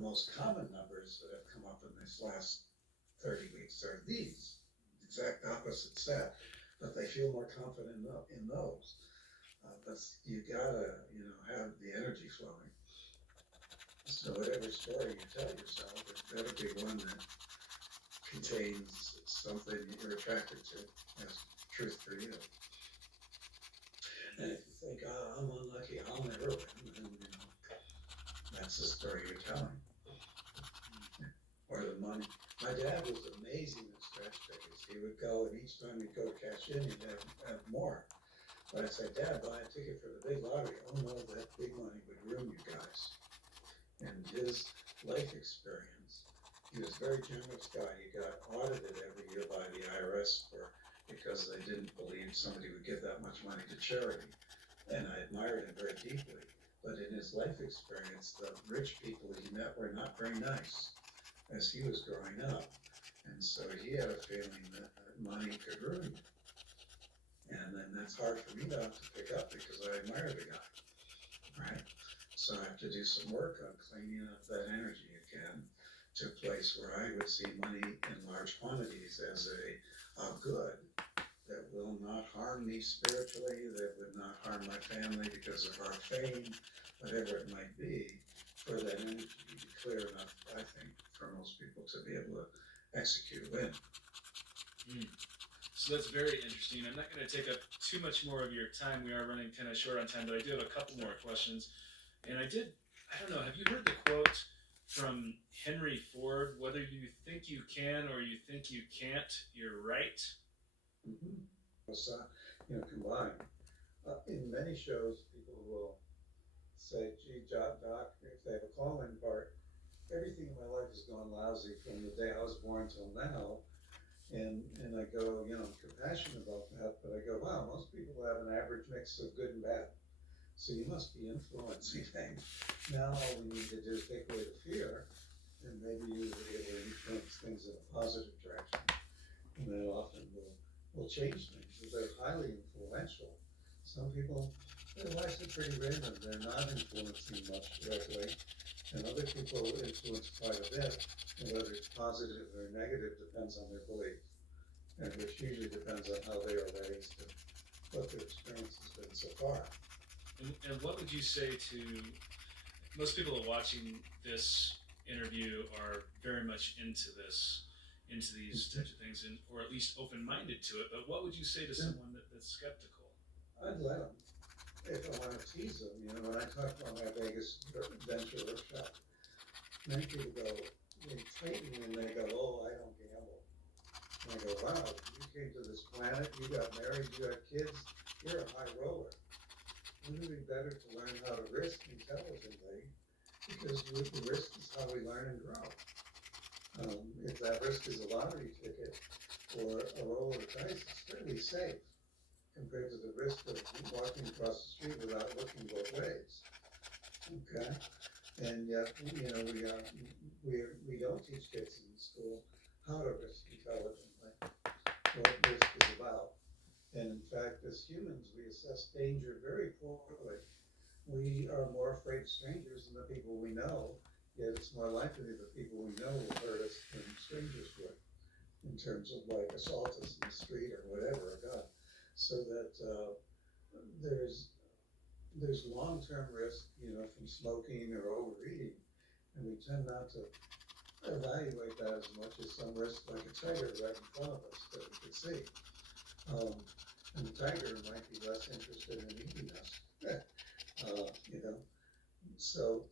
the most common numbers that have come up in this last 30 weeks are these, exact opposite set, but they feel more confident in those. But you gotta, have the energy flowing. So whatever story you tell yourself, it better be one that contains something you're attracted to as truth for you. And if you think, oh, I'm unlucky, I'll never win, then, that's the story you're telling. Or the money. My dad was amazing at scratch tickets. He would go, and each time he'd go to cash in, he'd have more. But I said, Dad, buy a ticket for the big lottery. Oh no, that big money would ruin you guys. And his life experience, he was a very generous guy. He got audited every year by the IRS because they didn't believe somebody would give that much money to charity. And I admired him very deeply. But in his life experience, the rich people he met were not very nice as he was growing up. And so he had a feeling that money could ruin him. And then that's hard for me to have to pick up because I admire the guy, right? So I have to do some work on cleaning up that energy again to a place where I would see money in large quantities as a good that will not harm me spiritually, that would not harm my family because of our fame, whatever it might be, for that energy to be clear enough, I think, for most people to be able to execute a win. So that's very interesting. I'm not going to take up too much more of your time. We are running kind of short on time, but I do have a couple more questions. And I don't know, have you heard the quote from Henry Ford, whether you think you can or you think you can't, you're right? Mm-hmm. Combined. In many shows, people will say, gee, Doc, if they have a call-in part, everything in my life has gone lousy from the day I was born till now. And I go, I'm compassionate about that, but I go, wow, most people have an average mix of good and bad. So you must be influencing things. Now all we need to do is take away the fear, and maybe you will be able to influence things in a positive direction. And that often will change things. They're highly influential. Some people, their lives are pretty random. They're not influencing much directly. And other people influence quite a bit, and whether it's positive or negative depends on their belief, and which usually depends on how they are raised and what their experience has been so far. And what would you say to most people who are watching this interview are very much into these types of things, or at least open-minded to it, but what would you say to someone that's skeptical? I'd let them. If I want to tease them, when I talk about my Vegas venture workshop, many people go, they treat me and they go, oh, I don't gamble. And I go, wow, you came to this planet, you got married, you got kids, you're a high roller. Wouldn't it be better to learn how to risk intelligently? Because the risk is how we learn and grow. If that risk is a lottery ticket or a roll of the dice, it's fairly safe compared to the risk of walking across the street without looking both ways. Okay? And yet, we don't teach kids in school how to risk intelligently, what risk is about. And in fact, as humans, we assess danger very poorly. We are more afraid of strangers than the people we know, yet it's more likely that the people we know will hurt us than strangers would, in terms of like assault us in the street or whatever, a gun. So that there's long-term risk, from smoking or overeating, and we tend not to evaluate that as much as some risk, like a tiger right in front of us that we could see. And the tiger might be less interested in eating us, So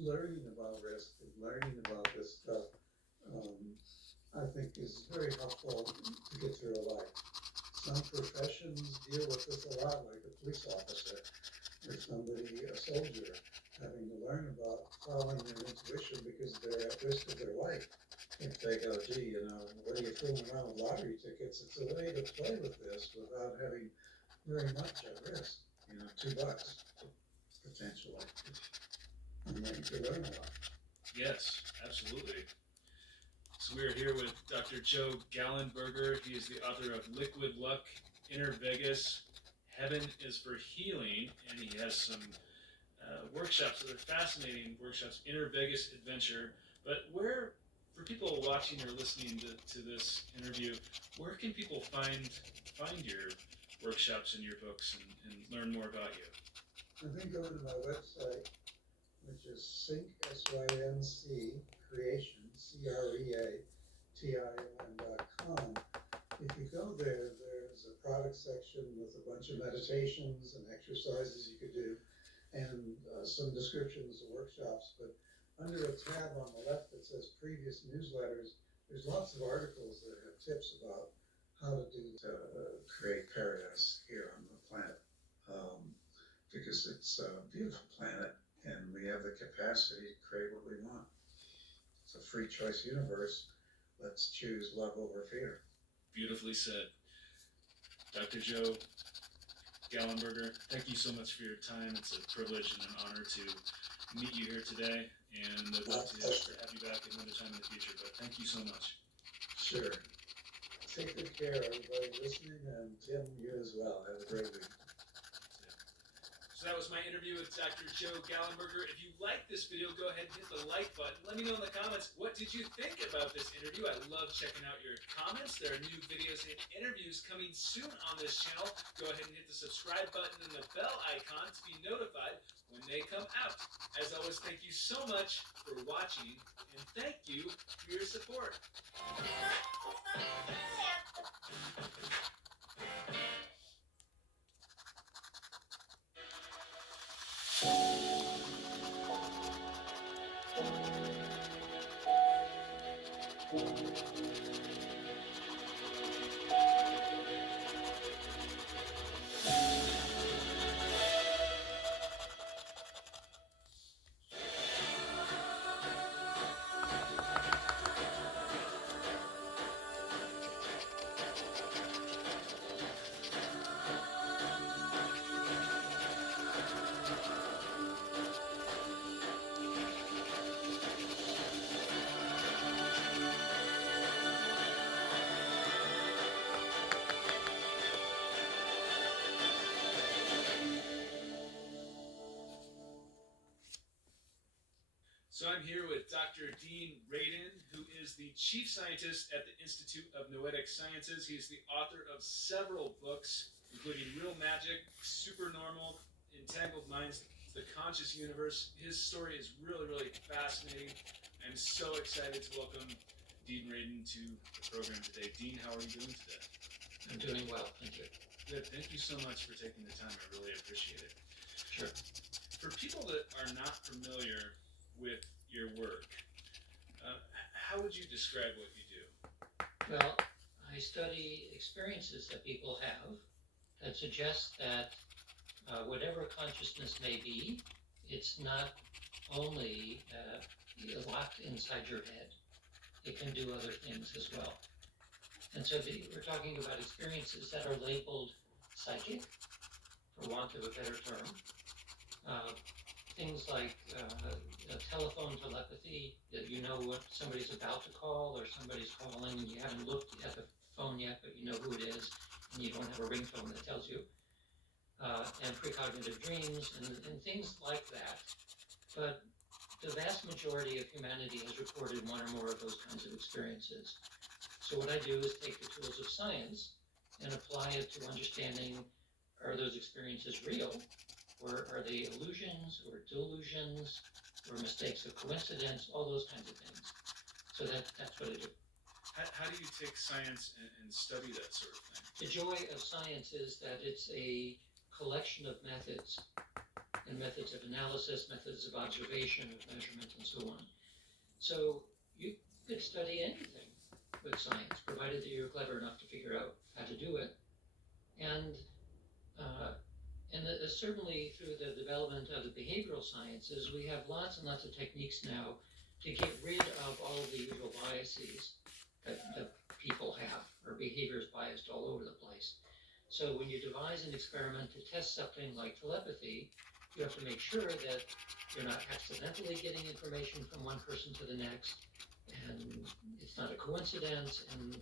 learning about risk and learning about this stuff, I think is very helpful to get through a life. Some professions deal with this a lot, like a police officer or somebody, a soldier, having to learn about following their intuition because they're at risk of their life. If they go, gee, what are you fooling around with lottery tickets? It's a way to play with this without having very much at risk. $2 potentially. And then you can learn a lot. Yes, absolutely. So we are here with Dr. Joe Gallenberger. He is the author of Liquid Luck, Inner Vegas, Heaven is for Healing, and he has some workshops that are fascinating workshops, Inner Vegas Adventure. But where, for people watching or listening to this interview, where can people find your workshops and your books and learn more about you? I think go to my website, which is sync, SYNC, creation, CREATION.com. If you go there, there's a product section with a bunch of meditations and exercises you could do, and some descriptions of workshops. But under a tab on the left that says previous newsletters, there's lots of articles that have tips about how to create paradise here on the planet. Because it's a beautiful planet and we have the capacity to create what we want. It's a free choice universe. Let's choose love over fear. Beautifully said. Dr. Joe Gallenberger, thank you so much for your time. It's a privilege and an honor to meet you here today, and I'd love to have you back another time in the future, but thank you so much. Sure. Take good care, everybody listening, and Tim, you as well. Have a great week. So that was my interview with Dr. Joe Gallenberger. If you like this video, go ahead and hit the like button. Let me know in the comments, what did you think about this interview? I love checking out your comments. There are new videos and interviews coming soon on this channel. Go ahead and hit the subscribe button and the bell icon to be notified when they come out. As always, thank you so much for watching, and thank you for your support. So I'm here with Dr. Dean Radin, who is the Chief Scientist at the Institute of Noetic Sciences. He is the author of several books, including Real Magic, Supernormal, Entangled Minds, The Conscious Universe. His story is really, really fascinating. I'm so excited to welcome Dean Radin to the program today. Dean, how are you doing today? I'm doing well, thank you. Good. Thank you so much for taking the time. I really appreciate it. Sure. For people that are not familiar with your work, how would you describe what you do? Well, I study experiences that people have that suggest that whatever consciousness may be, it's not only locked inside your head. It can do other things as well. And so we're talking about experiences that are labeled psychic, for want of a better term. Things like telephone telepathy, that you know what somebody's about to call or somebody's calling and you haven't looked at the phone yet, but you know who it is and you don't have a ringtone that tells you. And precognitive dreams and things like that. But the vast majority of humanity has recorded one or more of those kinds of experiences. So what I do is take the tools of science and apply it to understanding, are those experiences real? Or are they illusions or delusions or mistakes of coincidence, all those kinds of things. So that's what I do. How do you take science and study that sort of thing? The joy of science is that it's a collection of methods, and methods of analysis, methods of observation, of measurement, and so on. So you could study anything with science, provided that you're clever enough to figure out how to do it. And certainly through the development of the behavioral sciences, we have lots and lots of techniques now to get rid of all of the usual biases that people have, or behaviors biased all over the place. So when you devise an experiment to test something like telepathy, you have to make sure that you're not accidentally getting information from one person to the next, and it's not a coincidence, and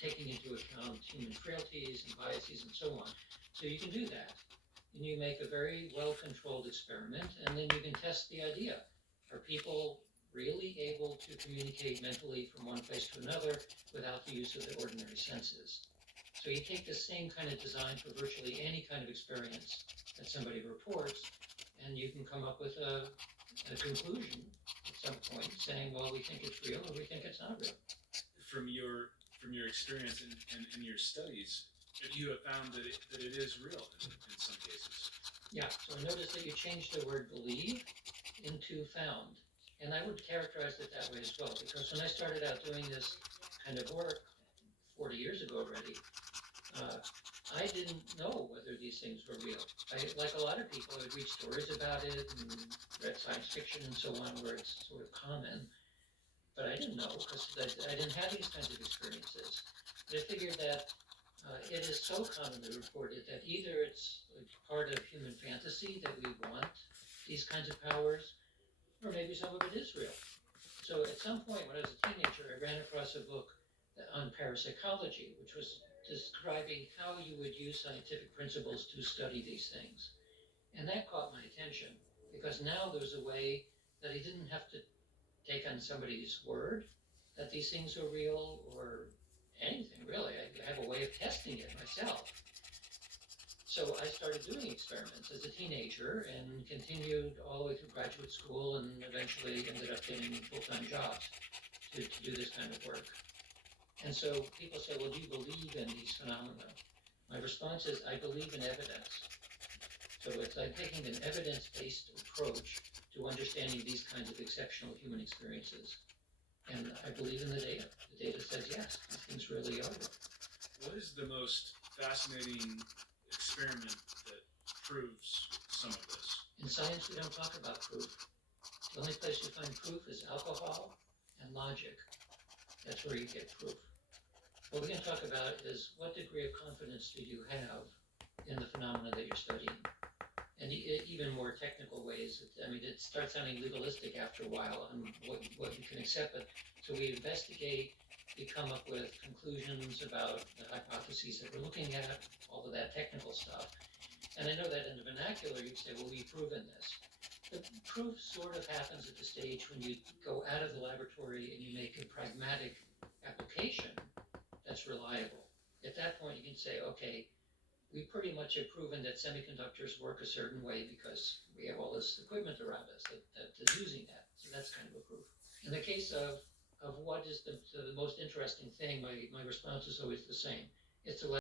taking into account human frailties and biases and so on. So you can do that. and you make a very well-controlled experiment, and then you can test the idea. Are people really able to communicate mentally from one place to another without the use of the ordinary senses? So you take the same kind of design for virtually any kind of experience that somebody reports, and you can come up with a conclusion at some point saying, well, we think it's real or we think it's not real. From your experience in your studies, you have found that it is real in some cases. Yeah, so I noticed that you changed the word believe into found. And I would characterize it that way as well, because when I started out doing this kind of work 40 years ago already, I didn't know whether these things were real. Like a lot of people, I would read stories about it and read science fiction and so on, where it's sort of common. But I didn't know, because I didn't have these kinds of experiences. But I figured that it is so commonly reported that either it's like part of human fantasy that we want these kinds of powers, or maybe some of it is real. So at some point when I was a teenager, I ran across a book on parapsychology, which was describing how you would use scientific principles to study these things. And that caught my attention, because now there's a way that I didn't have to take on somebody's word that these things are real, or anything really. I have a way of testing it myself. So I started doing experiments as a teenager and continued all the way through graduate school, and eventually ended up getting full-time jobs to do this kind of work. And so people say, well, do you believe in these phenomena? My response is, I believe in evidence. So it's like taking an evidence-based approach to understanding these kinds of exceptional human experiences. And I believe in the data. The data says, yes, these things really are real. What is the most fascinating experiment that proves some of this? In science, we don't talk about proof. The only place you find proof is alcohol and logic. That's where you get proof. What we're going to talk about is, what degree of confidence do you have in the phenomena that you're studying? And even more technical ways. I mean, it starts sounding legalistic after a while on what you can accept. But so we investigate, we come up with conclusions about the hypotheses that we're looking at, all of that technical stuff. And I know that in the vernacular, you'd say, well, we've proven this. The proof sort of happens at the stage when you go out of the laboratory and you make a pragmatic application that's reliable. At that point, you can say, okay, we pretty much have proven that semiconductors work a certain way because we have all this equipment around us that is using that. So that's kind of a proof. In the case of what is the most interesting thing, my response is always the same. It's a